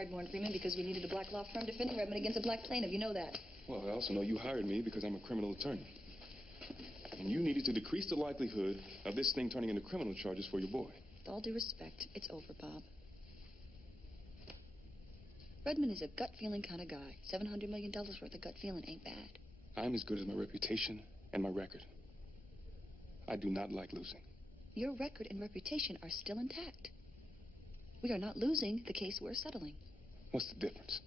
hired Warren Freeman because we needed a black law firm defending Redmond against a black plaintiff. You know that. Well, I also know you hired me because I'm a criminal attorney. And you needed to decrease the likelihood of this thing turning into criminal charges for your boy. With all due respect, it's over, Bob. Redmond is a gut-feeling kind of guy. $700 million worth of gut feeling ain't bad. I'm as good as my reputation and my record. I do not like losing. Your record and reputation are still intact. We are not losing the case we're settling. What's the difference?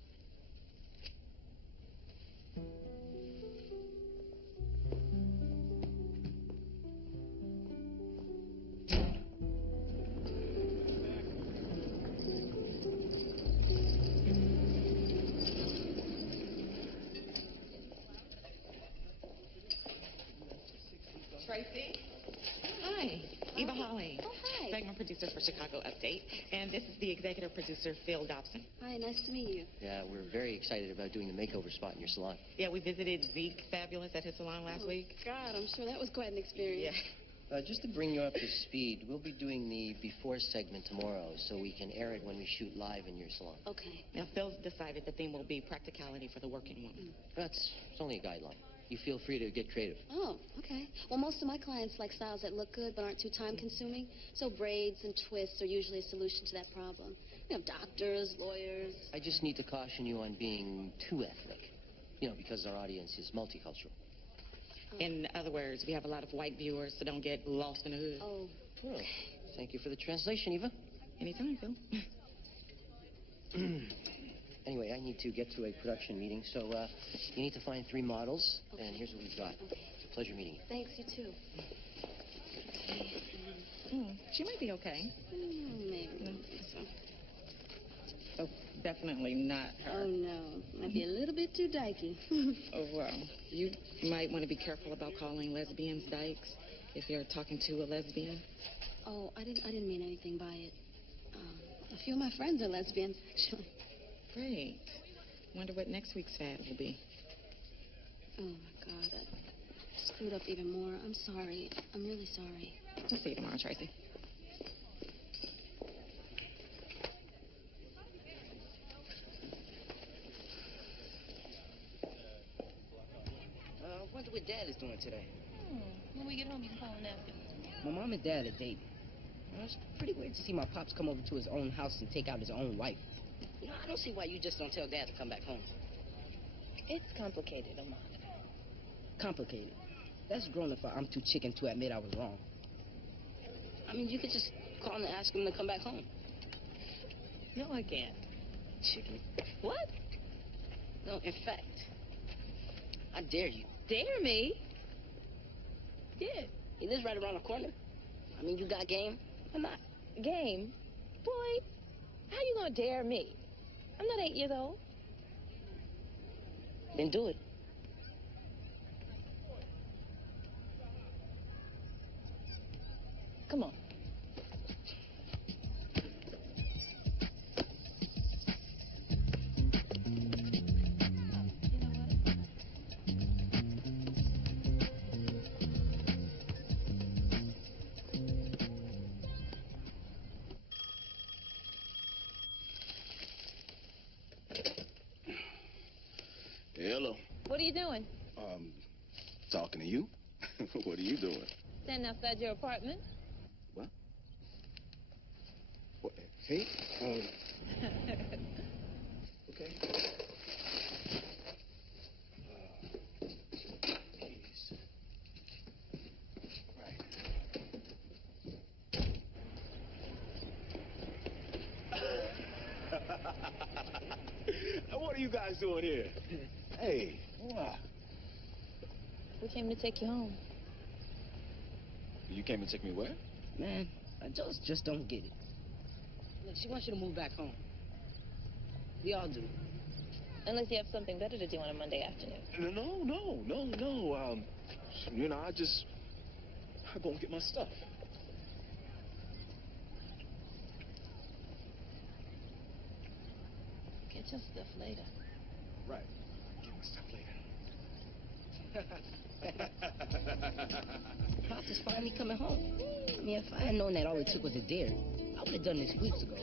Tracy? Hi, Eva Holly. Oh, hi. Segment producer for Chicago Update. And this is the executive producer, Phil Dobson. Hi, nice to meet you. Yeah, we're very excited about doing the makeover spot in your salon. Yeah, we visited Zeke Fabulous at his salon last week. God, I'm sure that was quite an experience. Yeah. Just to bring you up to speed, we'll be doing the before segment tomorrow, so we can air it when we shoot live in your salon. Okay. Now, Phil's decided the theme will be practicality for the working woman. It's only a guideline. You feel free to get creative. Oh, okay. Well, most of my clients like styles that look good but aren't too time-consuming, so braids and twists are usually a solution to that problem. You know, doctors, lawyers. I just need to caution you on being too ethnic. You know, because our audience is multicultural. In other words, we have a lot of white viewers, so don't get lost in the hood. Oh. Well, thank you for the translation, Eva. Anytime, Phil. Anyway, I need to get to a production meeting, so you need to find 3 models, and here's what we've got. Okay. It's a pleasure meeting you. Thanks, you too. She might be okay. Maybe. Oh, definitely not her. Oh, no. Might be a little bit too dykey. Oh, well, you might want to be careful about calling lesbians dykes if you're talking to a lesbian. Oh, I didn't mean anything by it. A few of my friends are lesbians, actually. Great. Wonder what next week's fad will be. Oh, my God. I screwed up even more. I'm sorry. I'm really sorry. We'll see you tomorrow, Tracy. I wonder what Dad is doing today. When we get home, you can call and ask him. My mom and Dad are dating. It's pretty weird to see my pops come over to his own house and take out his own wife. You know, I don't see why you just don't tell Dad to come back home. It's complicated, Ahmad. Complicated. That's grown up. I'm too chicken to admit I was wrong. I mean, you could just call and ask him to come back home. No, I can't. Chicken. What? No, in fact, I dare you. Dare me? Yeah. He lives right around the corner. I mean, you got game or not? Game? Boy, how you gonna dare me? I'm not 8 years old. Then do it. Come on. Hello. What are you doing? Talking to you. What are you doing? Standing outside your apartment. What? What? Hey? Okay. Keys. Right. What are you guys doing here? Hey, what? We came to take you home. You came to take me where? Man, I just don't get it. Look, she wants you to move back home. We all do. Unless you have something better to do on a Monday afternoon. No. You know, I go and get my stuff. Get your stuff later. Right. Get my stuff later. Pops is finally coming home. I mean, if I had known that all it took was a dare, I would have done this weeks ago.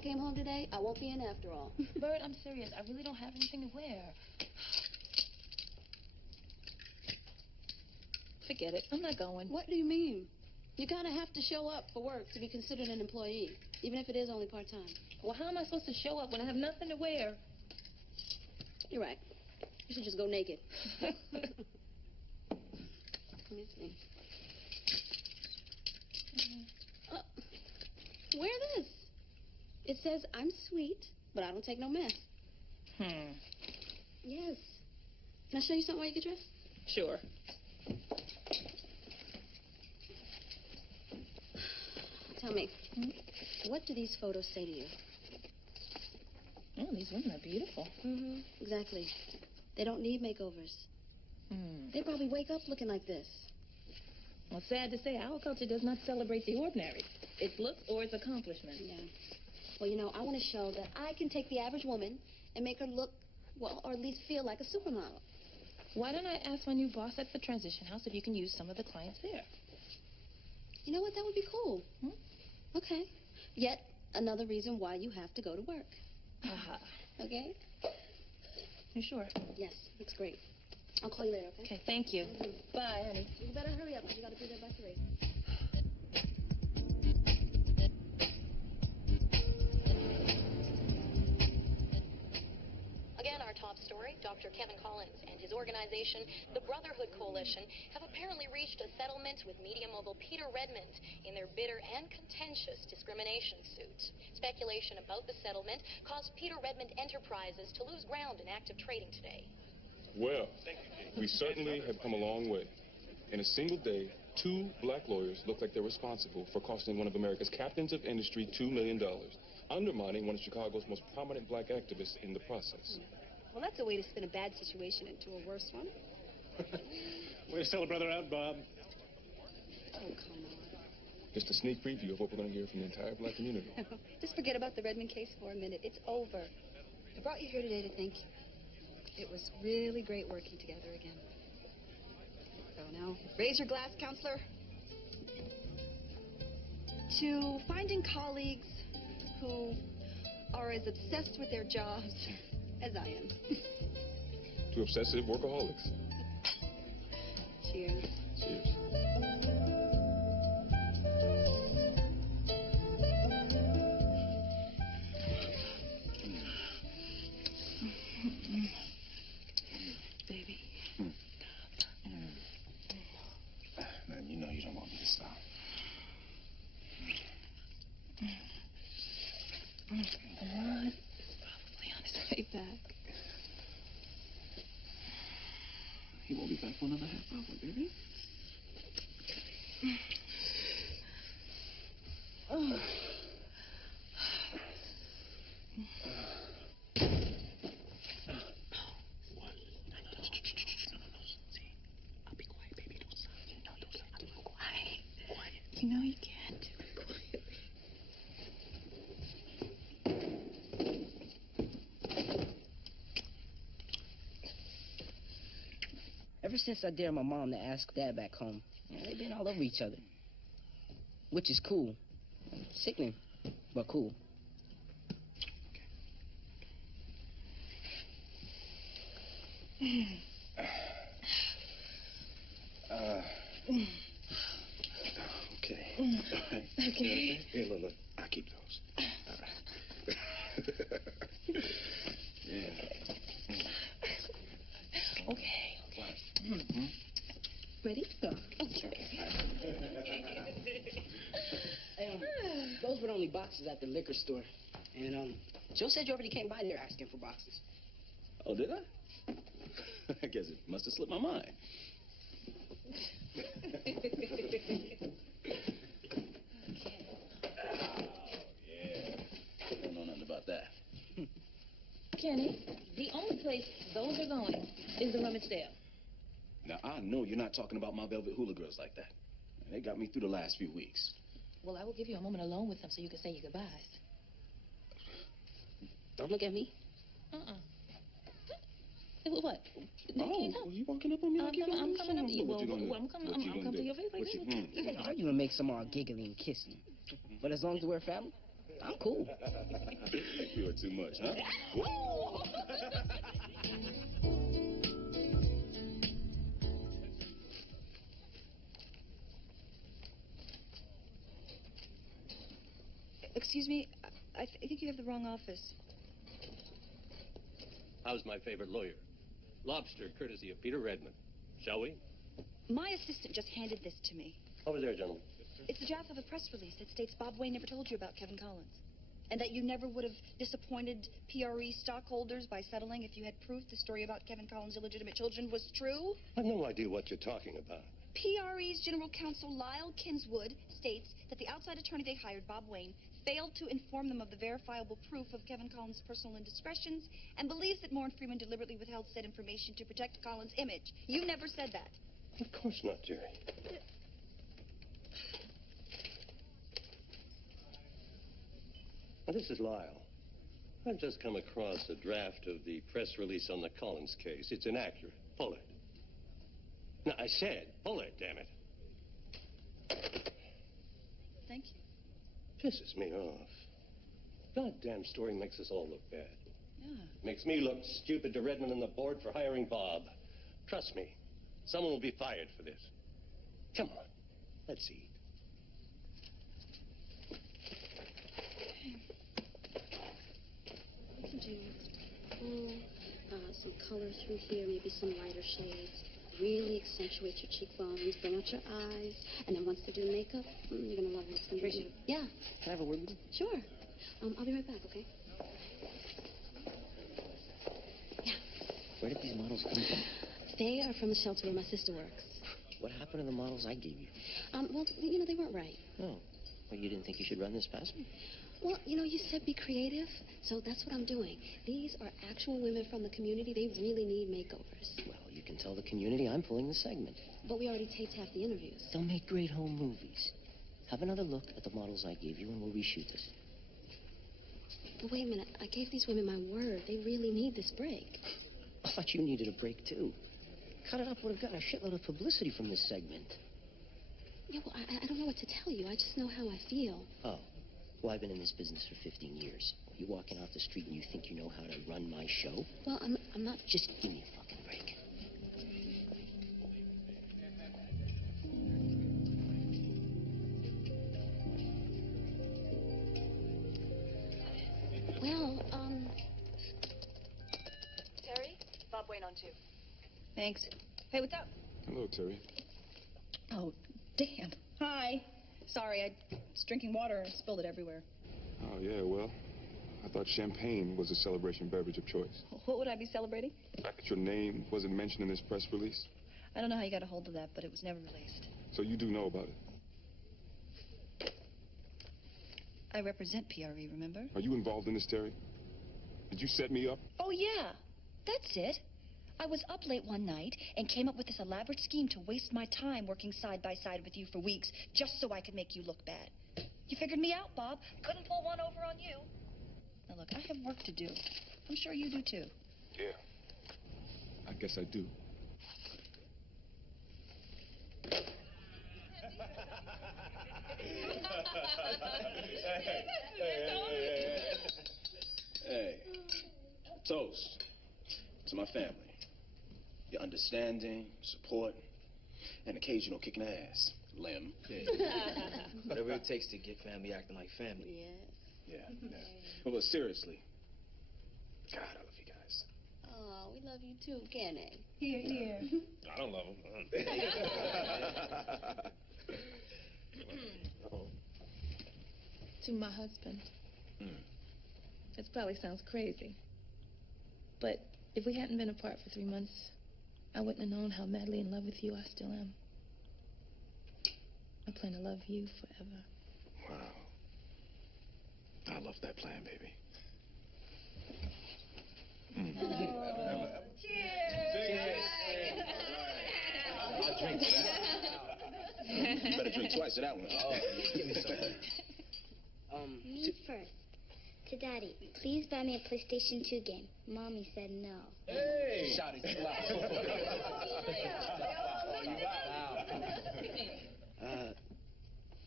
client came home today, I won't be in after all. Bird, I'm serious. I really don't have anything to wear. Forget it. I'm not going. What do you mean? You kind of have to show up for work to be considered an employee, even if it is only part-time. Well, how am I supposed to show up when I have nothing to wear? You're right. You should just go naked. Let me see. Wear this. It says, I'm sweet, but I don't take no mess. Yes. Can I show you something while you get dressed? Sure. Tell me, what do these photos say to you? Oh, these women are beautiful. Mm-hmm. Exactly. They don't need makeovers. They probably wake up looking like this. Well, sad to say, our culture does not celebrate the ordinary. It's looks or its accomplishments. Yeah. Well, you know, I want to show that I can take the average woman and make her look, well, or at least feel like a supermodel. Why don't I ask my new boss at the transition house if you can use some of the clients there? You know what? That would be cool. Okay. Yet another reason why you have to go to work. Okay? You sure? Yes, looks great. I'll call you later, okay? Okay, thank you. Bye, honey. You better hurry up because you got to be there by 3. Again, our top story, Dr. Kevin Collins and his organization, the Brotherhood Coalition, have apparently reached a settlement with media mogul Peter Redmond in their bitter and contentious discrimination suit. Speculation about the settlement caused Peter Redmond Enterprises to lose ground in active trading today. Well, we certainly have come a long way. In a single day, 2 black lawyers look like they're responsible for costing one of America's captains of industry $2 million, undermining one of Chicago's most prominent black activists in the process. Well, that's a way to spin a bad situation into a worse one. Way to sell a brother out, Bob. Oh, come on. Just a sneak preview of what we're going to hear from the entire black community. Just forget about the Redmond case for a minute. It's over. I brought you here today to thank you. It was really great working together again. So now, raise your glass, counselor. To finding colleagues who are as obsessed with their jobs as I am. To obsessive workaholics. Cheers. Cheers. Baby. Man, you know you don't want me to stop. What? Probably on his way back. He won't be back for another half hour, baby. You know you can't. Ever since I dared my mom to ask Dad back home, they've been all over each other. Which is cool. Sickening, but cool. Okay. Okay. Here, look. I'll keep those. All right. Yeah. Okay. Ready? Go. Okay. Those were the only boxes at the liquor store. And, Joe said you already came by there asking for boxes. Oh, did I? I guess it must have slipped my mind. I don't know nothing about that. Kenny, the only place those are going is the rummage sale. Now, I know you're not talking about my Velvet Hula Girls like that. They got me through the last few weeks. Well, I will give you a moment alone with them so you can say your goodbyes. Don't look at me. What? Oh, you walking up on me like you I'm coming up to you. What you gonna do? I'm coming What you gonna to do? your face. What you- You can argue and make some all giggly and kissy. But as long as we're family, I'm cool. You are too much, huh? Whoa! Excuse me, I think you have the wrong office. How's my favorite lawyer? Lobster, courtesy of Peter Redmond. Shall we? My assistant just handed this to me. Over there, gentlemen. It's the draft of a press release that states Bob Wayne never told you about Kevin Collins. And that you never would have disappointed PRE stockholders by settling if you had proof the story about Kevin Collins' illegitimate children was true. I've no idea what you're talking about. PRE's General Counsel Lyle Kinswood states that the outside attorney they hired, Bob Wayne, failed to inform them of the verifiable proof of Kevin Collins' personal indiscretions and believes that Moore and Freeman deliberately withheld said information to protect Collins' image. You never said that. Of course not, Jerry. Now, this is Lyle. I've just come across a draft of the press release on the Collins case. It's inaccurate. Pull it. No, I said, pull it, damn it. Thank you. Pisses me off. Goddamn story makes us all look bad. Yeah. Makes me look stupid to Redmond and the board for hiring Bob. Trust me, someone will be fired for this. Come on, let's eat. We can do some color through here, maybe some lighter shades. Really accentuate your cheekbones, bring out your eyes, and then once they're doing makeup, you're gonna love it. It's gonna Tracy. be yeah. Can I have a word with you? Sure. I'll be right back, okay? Yeah. Where did these models come from? They are from the shelter where my sister works. What happened to the models I gave you? Well, they weren't right. Oh. Well, you didn't think you should run this past me? Well, you said be creative, so that's what I'm doing. These are actual women from the community. They really need makeovers. Well, you can tell the community I'm pulling the segment. But we already taped half the interviews. They'll make great home movies. Have another look at the models I gave you, and we'll reshoot this. But wait a minute. I gave these women my word. They really need this break. I thought you needed a break, too. Cut It Up would have gotten a shitload of publicity from this segment. Yeah, well, I don't know what to tell you. I just know how I feel. Oh. Well, I've been in this business for 15 years. You walking off the street and you think you know how to run my show? Well, I'm not... Just give me a fucking break. Well, Terry? Bob Wayne on 2. Thanks. Hey, what's up? Hello, Terry. Oh, damn. Hi. Sorry, I was drinking water and spilled it everywhere. Oh, yeah, well, I thought champagne was a celebration beverage of choice. What would I be celebrating? The fact that your name wasn't mentioned in this press release. I don't know how you got a hold of that, but it was never released. So you do know about it. I represent PRE, remember? Are you involved in this, Terry? Did you set me up? Oh, yeah. That's it. I was up late one night and came up with this elaborate scheme to waste my time working side by side with you for weeks just so I could make you look bad. You figured me out, Bob. Couldn't pull one over on you. Now, look, I have work to do. I'm sure you do, too. Yeah. I guess I do. Hey, toast to my family. Your understanding, support, and occasional kicking ass. Lim. Whatever it takes to get family acting like family. Yes. Yeah. Well, seriously. God, I love you guys. Oh, we love you too, Kenny. Here, here. I don't love him. To my husband. This probably sounds crazy. But if we hadn't been apart for 3 months, I wouldn't have known how madly in love with you I still am. I plan to love you forever. Wow. I love that plan, baby. Cheers! I'll drink to that. You better drink twice to that one. Oh, give me some. Me first. To Daddy, please buy me a PlayStation 2 game. Mommy said no. Hey! Shout it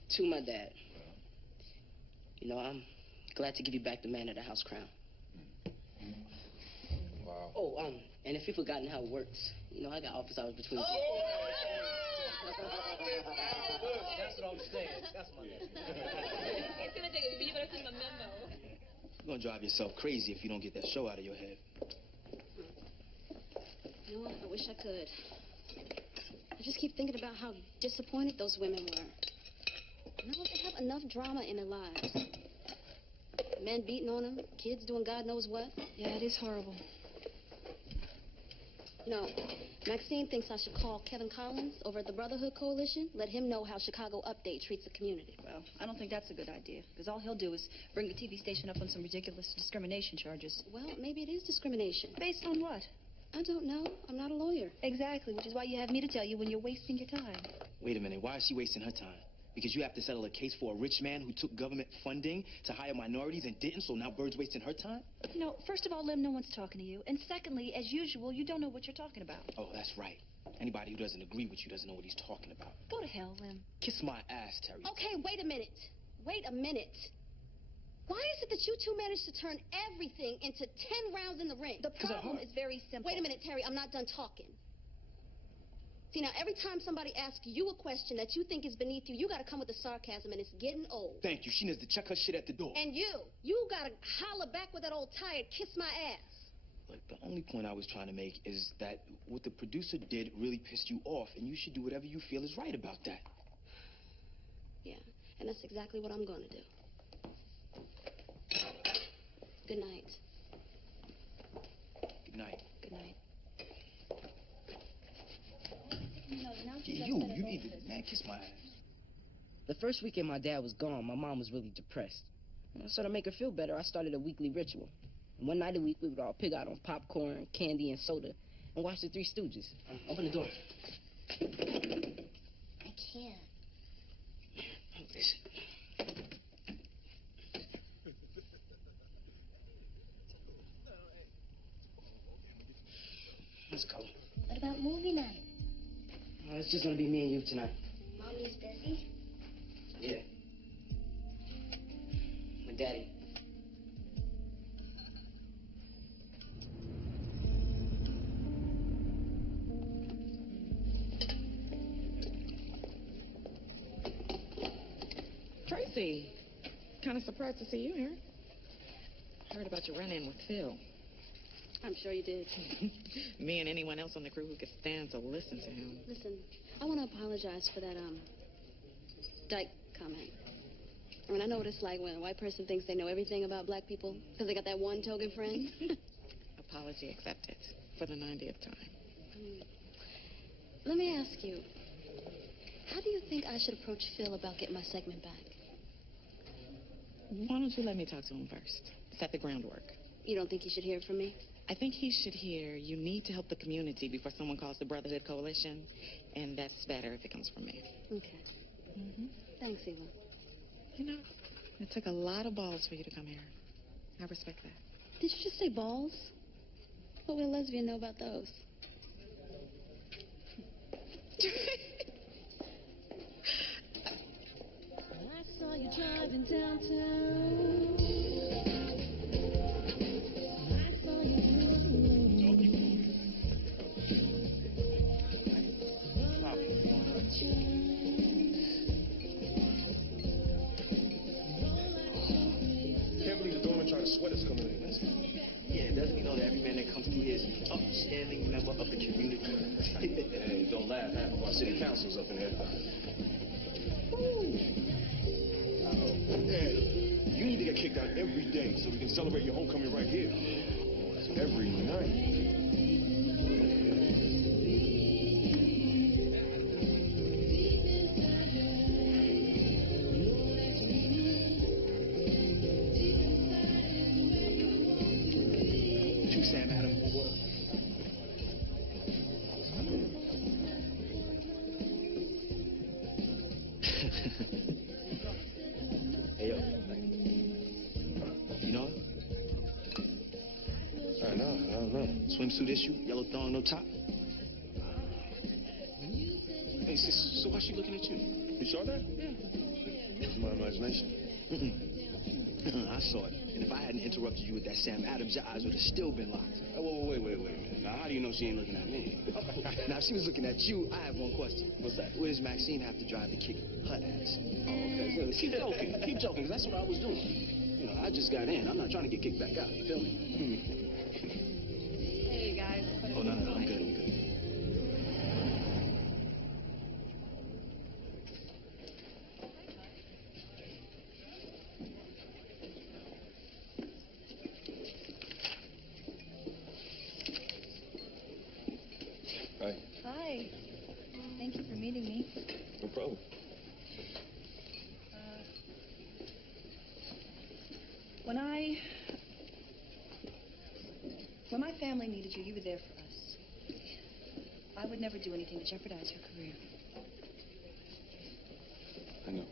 to my dad. You know, I'm Glad to give you back the man of the house crown. Wow. Oh, and if you've forgotten how it works, you know, I got office hours between... Oh! That's what I'm saying. That's my name. It's gonna take a minute, but I send my memo. You're gonna drive yourself crazy if you don't get that show out of your head. You know what? I wish I could. I just keep thinking about how disappointed those women were. You know, they have enough drama in their lives. Men beating on them, kids doing God knows what. Yeah, it is horrible. You know, Maxine thinks I should call Kevin Collins over at the Brotherhood Coalition, let him know how Chicago Update treats the community. Well, I don't think that's a good idea, because all he'll do is bring the TV station up on some ridiculous discrimination charges. Well, maybe it is discrimination. Based on what? I don't know. I'm not a lawyer. Exactly, which is why you have me to tell you when you're wasting your time. Wait a minute, why is she wasting her time? Because you have to settle a case for a rich man who took government funding to hire minorities and didn't, so now Bird's wasting her time? You know, first of all, Lim, no one's talking to you. And secondly, as usual, you don't know what you're talking about. Oh, that's right. Anybody who doesn't agree with you doesn't know what he's talking about. Go to hell, Lim. Kiss my ass, Terry. Okay, wait a minute. Wait a minute. Why is it that you two managed to turn everything into 10 rounds in the ring? The problem is very simple. Wait a minute, Terry. I'm not done talking. See, now, every time somebody asks you a question that you think is beneath you, you got to come with the sarcasm, and it's getting old. Thank you. She needs to check her shit at the door. And you got to holler back with that old tired kiss my ass. Look, the only point I was trying to make is that what the producer did really pissed you off, and you should do whatever you feel is right about that. Yeah, and that's exactly what I'm going to do. Good night. Good night. Good night. You need to, man, kiss my ass. The first weekend my dad was gone, my mom was really depressed. So to make her feel better, I started a weekly ritual. And one night a week, we would all pig out on popcorn, candy, and soda, and watch the Three Stooges. Open the door. I can't. Listen. Let's go. What about movie night? It's just gonna be me and you tonight. Mommy's busy? Yeah. My daddy. Tracy, kind of surprised to see you here. Heard about your run-in with Phil. I'm sure you did. Me and anyone else on the crew who could stand to listen to him. Listen, I want to apologize for that, dyke comment. I mean, I know what it's like when a white person thinks they know everything about black people because they got that one token friend. Apology accepted for the 90th time. Let me ask you, how do you think I should approach Phil about getting my segment back? Why don't you let me talk to him first? Set the groundwork. You don't think he should hear it from me? I think he should hear you need to help the community before someone calls the Brotherhood Coalition, and that's better if it comes from me. Okay. Thanks, Eva. You know, it took a lot of balls for you to come here. I respect that. Did you just say balls? What would a lesbian know about those? I saw you driving downtown. I saw you Can't believe the doorman tried to sweat us coming in. Yeah, doesn't he know that every man that comes through here is an upstanding member of the community? Hey, don't laugh. Half of our city council's up in here. Hey, you need to get kicked out every day so we can celebrate your homecoming right here. Every night. Sam Adam. Hey, yo. You know it? I don't know. Swimsuit issue, yellow thong, no top. Hey, so why she looking at you? You saw that? Yeah. It's my imagination. I saw it. And if I hadn't interrupted you with that Sam Adams, your eyes would have still been locked. Oh, wait a minute. Now, how do you know she ain't looking at me? Now, if she was looking at you, I have one question. What's that? Where does Maxine have to drive to kick her ass? Oh, okay. So keep joking. Keep joking, 'cause that's what I was doing. You know, I just got in. I'm not trying to get kicked back out. You feel me? Hey, guys. Oh, no, I'm good. Hi. Hi. Thank you for meeting me. No problem. When my family needed you, you were there for us. I would never do anything to jeopardize your career. I know.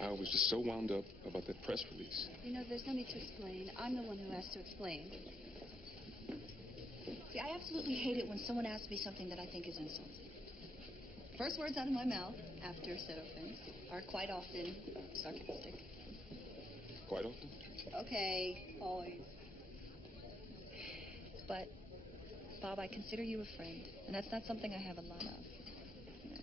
I was just so wound up about that press release. You know, there's no need to explain. I'm the one who has to explain. See, I absolutely hate it when someone asks me something that I think is insulting. First words out of my mouth after said offense are quite often sarcastic. Quite often? Okay, always. But, Bob, I consider you a friend, and that's not something I have a lot of. No.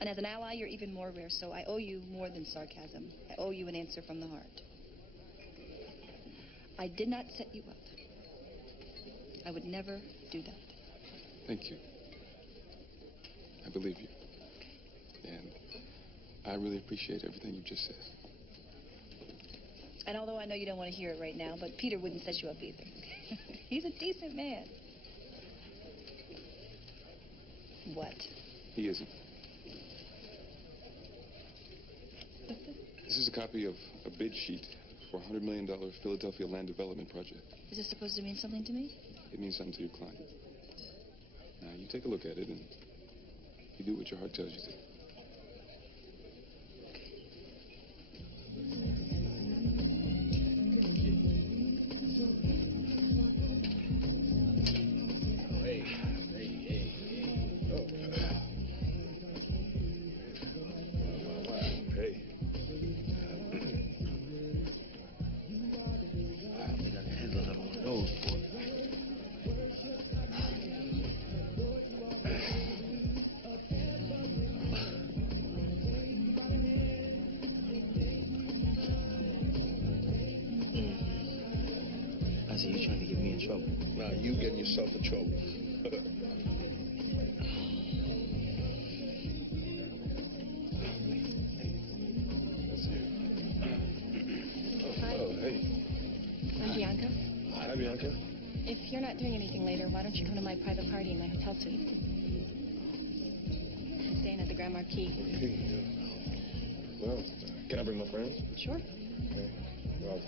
And as an ally, you're even more rare, so I owe you more than sarcasm. I owe you an answer from the heart. I did not set you up. I would never do that. Thank you. I believe you. And I really appreciate everything you just said. And although I know you don't want to hear it right now, but Peter wouldn't set you up either. He's a decent man. What? He isn't. This is a copy of a bid sheet for a $100 million Philadelphia land development project. Is this supposed to mean something to me? It means something to your client. Now, you take a look at it and you do what your heart tells you to. You're trying to get me in trouble. Nah, you getting yourself in trouble. Oh, hey. I'm Bianca. Hi, Bianca. If you're not doing anything later, why don't you come to my private party in my hotel suite? I'm staying at the Grand Marquis. Well, can I bring my friends? Sure. Okay. Well,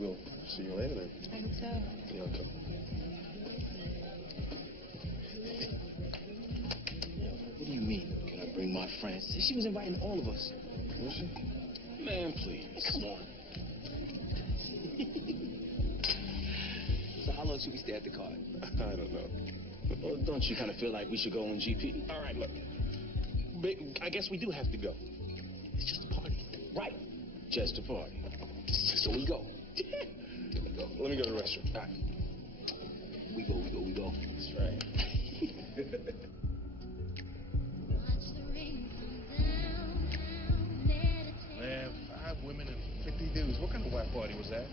we'll see you later then. I hope so. Bianca. What do you mean, can I bring my friends? She was inviting all of us. Was she? Man, please. Come on. So how long should we stay at the card? I don't know. Well, don't you kind of feel like we should go on GP? All right, look. I guess we do have to go. It's just a party. Right. Just a party. So we go. Here we go. Let me go to the restroom. All right. We go. That's right. Man, 5 women and 50 dudes. What kind of white party was that?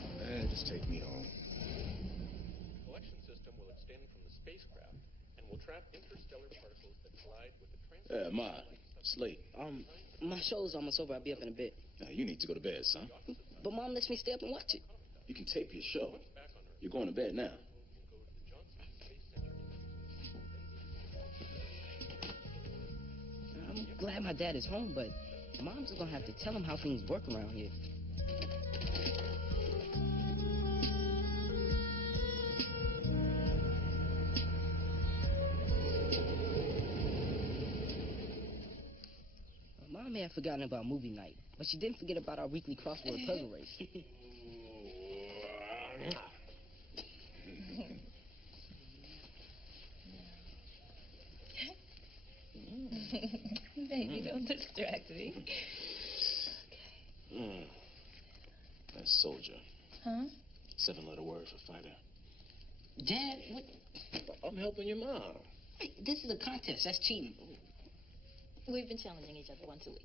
Just take me home. The collection system will extend from the spacecraft and will trap interstellar particles that collide with the Ma, it's late. My show's almost over. I'll be up in a bit. You need to go to bed, son. But Mom lets me stay up and watch it. You can tape your show. You're going to bed now. I'm glad my dad is home, but Mom's gonna have to tell him how things work around here. Mom may have forgotten about movie night, but she didn't forget about our weekly crossword puzzle race. Baby, don't distract me. That's soldier. Huh? 7-letter word for fighter. Dad, what? I'm helping your mom. Wait, this is a contest. That's cheating. We've been challenging each other once a week.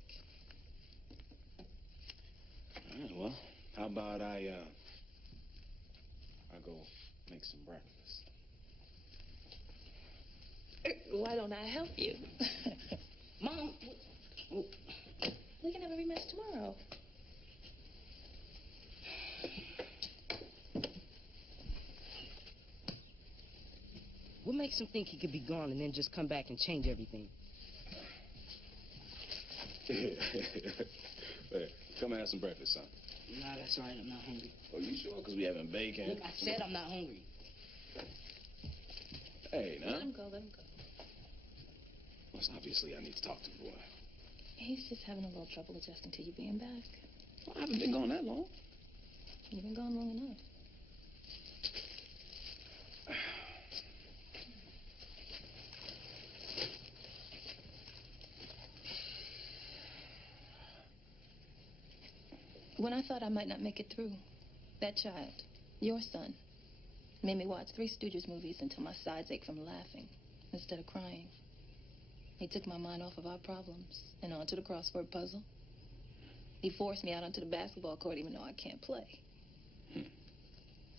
All right, well, how about I go make some breakfast. Why don't I help you? Mom, We can have a rematch tomorrow. what makes him think he could be gone and then just come back and change everything? Hey, come and have some breakfast, son. Nah, that's all right. I'm not hungry. Oh, you sure? Because we having bacon. Look, I said I'm not hungry. Hey, now. Let him go, let him go. Well, obviously, I need to talk to the boy. He's just having a little trouble adjusting to you being back. Well, I haven't been gone that long. You've been gone long enough. When I thought I might not make it through, that child, your son, made me watch 3 Stooges movies until my sides ached from laughing instead of crying. He took my mind off of our problems and onto the crossword puzzle. He forced me out onto the basketball court even though I can't play.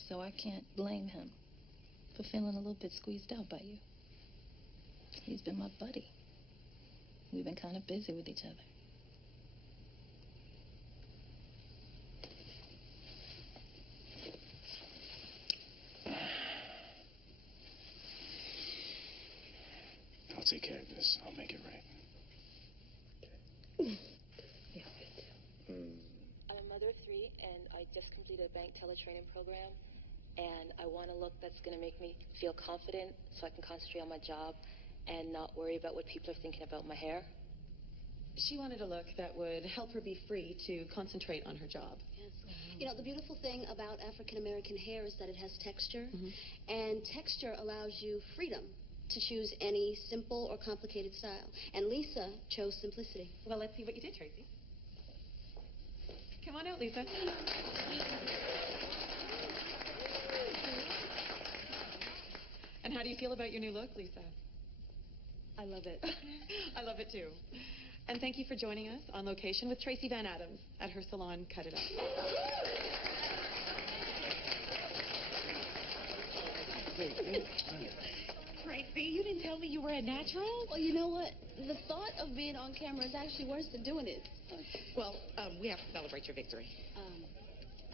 So I can't blame him for feeling a little bit squeezed out by you. He's been my buddy. We've been kind of busy with each other. I'll take care of this. I'll make it right. Yeah, I'm a mother of 3, and I just completed a bank teller training program. And I want a look that's going to make me feel confident so I can concentrate on my job and not worry about what people are thinking about my hair. She wanted a look that would help her be free to concentrate on her job. Yes. You know, the beautiful thing about African American hair is that it has texture, and texture allows you freedom to choose any simple or complicated style. And Lisa chose simplicity. Well, let's see what you did, Tracy. Come on out, Lisa. And how do you feel about your new look, Lisa? I love it. I love it too. And thank you for joining us on location with Tracy Van Adams at her salon, Cut It Up. Tracy, you didn't tell me you were a natural? Well, you know what? The thought of being on camera is actually worse than doing it. Well, we have to celebrate your victory.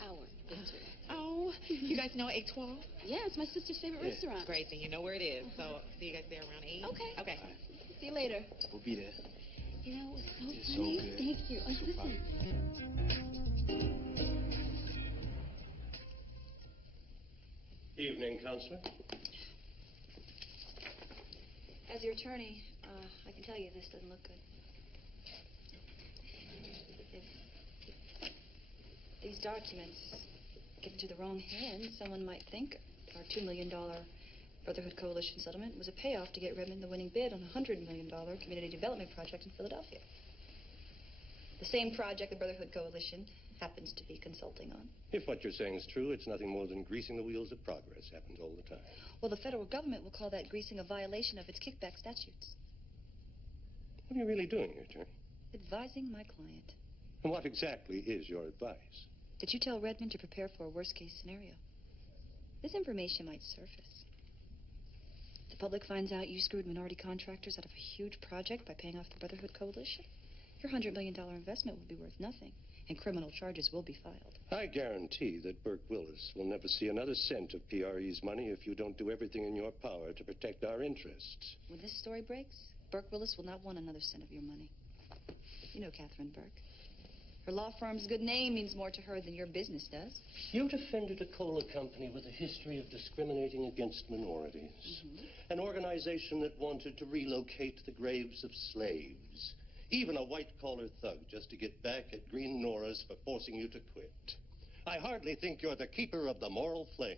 Our victory. Oh, you guys know Etoile? Yeah, it's my sister's favorite restaurant. Great, then you know where it is. So, see you guys there around 8? Okay. Okay. See you later. We'll be there. You know, it was It's so so funny. good. Thank you. So Listen. Evening, Counselor. As your attorney, I can tell you this doesn't look good. If these documents get into the wrong hands, someone might think our $2 million Brotherhood Coalition settlement was a payoff to get Redmond the winning bid on a $100 million community development project in Philadelphia. The same project the Brotherhood Coalition happens to be consulting on. If what you're saying is true, it's nothing more than greasing the wheels of progress. Happens all the time. Well, the federal government will call that greasing a violation of its kickback statutes. What are you really doing here, Attorney? Advising my client And what exactly is your advice? that you tell Redmond to prepare for a worst-case scenario. This information might surface. If the public finds out you screwed minority contractors out of a huge project by paying off the Brotherhood Coalition, your $100 million investment will be worth nothing, and criminal charges will be filed. I guarantee that Burke Willis will never see another cent of PRE's money if you don't do everything in your power to protect our interests. When this story breaks, Burke Willis will not want another cent of your money. You know Catherine Burke. Her law firm's good name means more to her than your business does. You defended a cola company with a history of discriminating against minorities. An organization that wanted to relocate the graves of slaves. Even a white-collar thug just to get back at Green Nora's for forcing you to quit. I hardly think you're the keeper of the moral flame.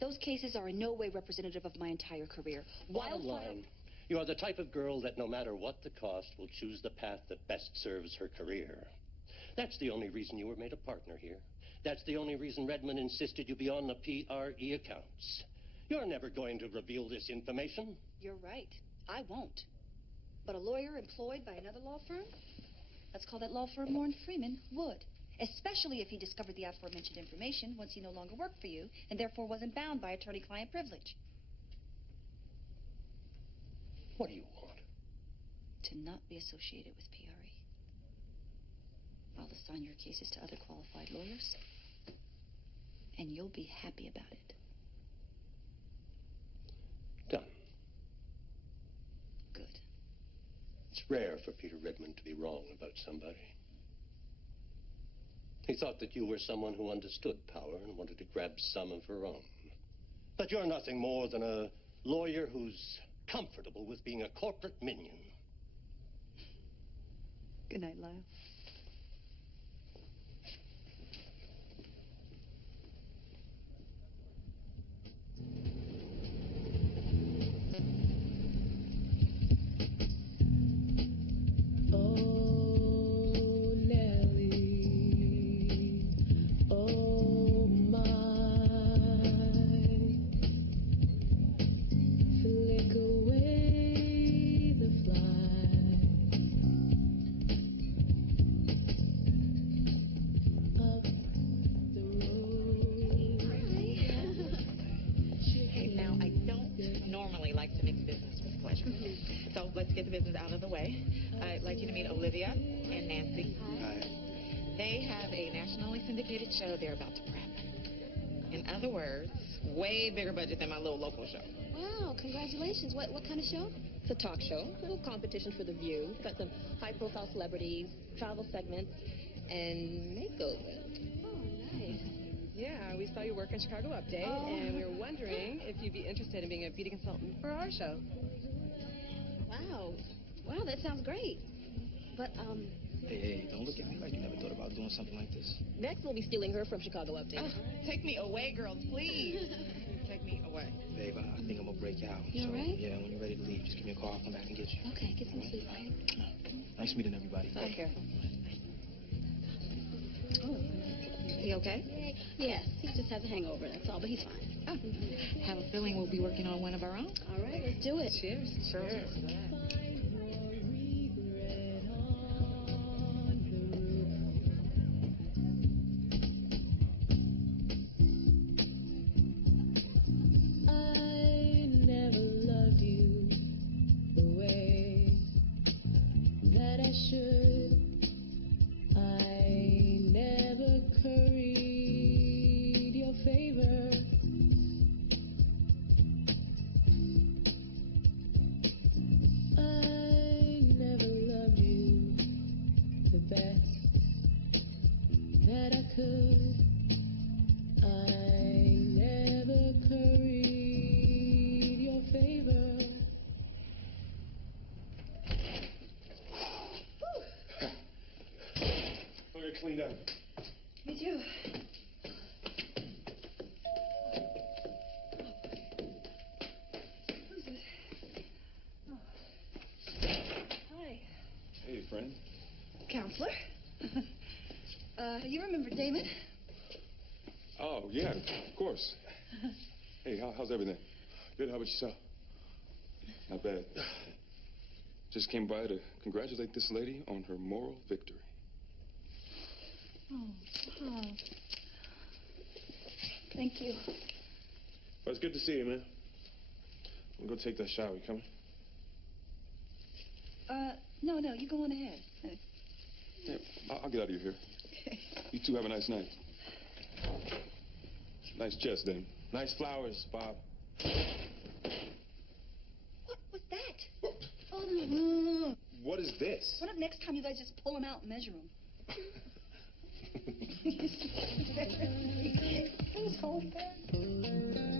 Those cases are in no way representative of my entire career. Bottom line, you are the type of girl that no matter what the cost will choose the path that best serves her career. That's the only reason you were made a partner here. That's the only reason Redmond insisted you be on the PRE accounts. You're never going to reveal this information. You're right. I won't. But a lawyer employed by another law firm? Let's call that law firm Warren Freeman would. Especially if he discovered the aforementioned information once he no longer worked for you and therefore wasn't bound by attorney-client privilege. What do you want? To not be associated with PRE. I'll assign your cases to other qualified lawyers, and you'll be happy about it. Done. Good. It's rare for Peter Redmond to be wrong about somebody. He thought that you were someone who understood power and wanted to grab some of her own. But you're nothing more than a lawyer who's comfortable with being a corporate minion. Good night, Lyle. So let's get the business out of the way. I'd like you to meet Olivia and Nancy. Hi. They have a nationally syndicated show they're about to prep. In other words, way bigger budget than my little local show. Wow, congratulations. What kind of show? It's a talk show, a little competition for the view. It's got some high-profile celebrities, travel segments, and makeover. Oh, nice. Yeah, we saw your work on Chicago Update, and we were wondering if you'd be interested in being a beauty consultant for our show. Wow. Wow, that sounds great. But, Hey, don't look at me like you never thought about doing something like this. Next, we'll be stealing her from Chicago Update. Take me away, girls, please. Take me away. Babe, I think I'm gonna break out. You all right? Yeah, when you're ready to leave, just give me a call. I'll come back and get you. Okay, get some sleep. Nice meeting everybody. Take care. Oh, he okay? Yes, he just has a hangover, that's all, but he's fine. Oh, have a feeling we'll be working on one of our own. All right, let's do it. Cheers. Cheers. Cleaned up. Me too. Who's it? Oh. Hi. Hey, friend. Counselor. You remember Damon? Oh, yeah, of course. Hey, how's everything? Good, how about yourself? Not bad. Just came by to congratulate this lady on her moral victory. Oh. Thank you. Well, it's good to see you, man. We'll go take that shower. You coming? No, you go on ahead. Yeah, I'll get out of your hair. You two have a nice night. Nice chest, then. Nice flowers, Bob. What was that? Oh. What is this? Why not next time you guys just pull them out and measure them? It's so bad.